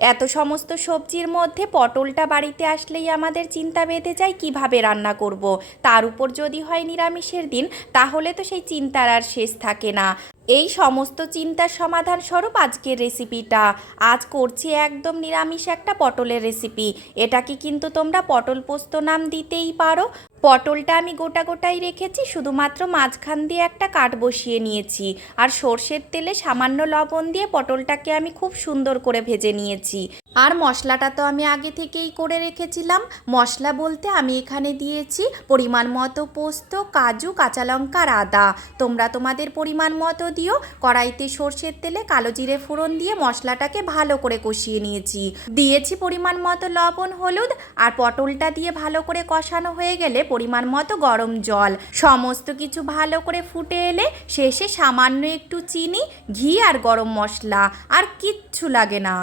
এত সমস্ত সবজির মধ্যে পটলটা বাড়িতে আসলেই আমাদের চিন্তা বেঁধে যায় কিভাবে রান্না করব। তার উপর যদি হয় নিরামিষের দিন, তাহলে তো সেই চিন্তার আর শেষ থাকে না। এই সমস্ত চিন্তার সমাধান স্বরূপ আজকের রেসিপিটা। আজ করছি একদম নিরামিষ একটা পটলের রেসিপি। এটাকে কিন্তু তোমরা পটল পোস্ত নাম দিতেই পারো। পটলটা আমি গোটা গোটাই রেখেছি, শুধুমাত্র মাঝখান দিয়ে একটা কাট বসিয়ে নিয়েছি। আর সর্ষের তেলে সামান্য লবণ দিয়ে পটলটাকে আমি খুব সুন্দর করে ভেজে নিয়েছি। আর মশলাটা তো আমি আগে থেকেই করে রেখেছিলাম। মশলা বলতে আমি এখানে দিয়েছি পরিমাণ মতো পোস্ত, কাজু, কাঁচা লঙ্কা আর আদা। তোমরা তোমাদের পরিমাণ মতো দিও। কড়াইতে সর্ষের তেলে কালো জিরে ফোড়ন দিয়ে মশলাটাকে ভালো করে কষিয়ে নিয়েছি। দিয়েছি পরিমাণ মতো লবণ, হলুদ। আর পটলটা দিয়ে ভালো করে কষানো হয়ে গেলে পরিমাণ মতো গরম জল। সমস্ত কিছু ভালো করে ফুটে এলে শেষে সামান্য একটু চিনি, ঘি আর গরম মশলা, আর কিচ্ছু লাগে না।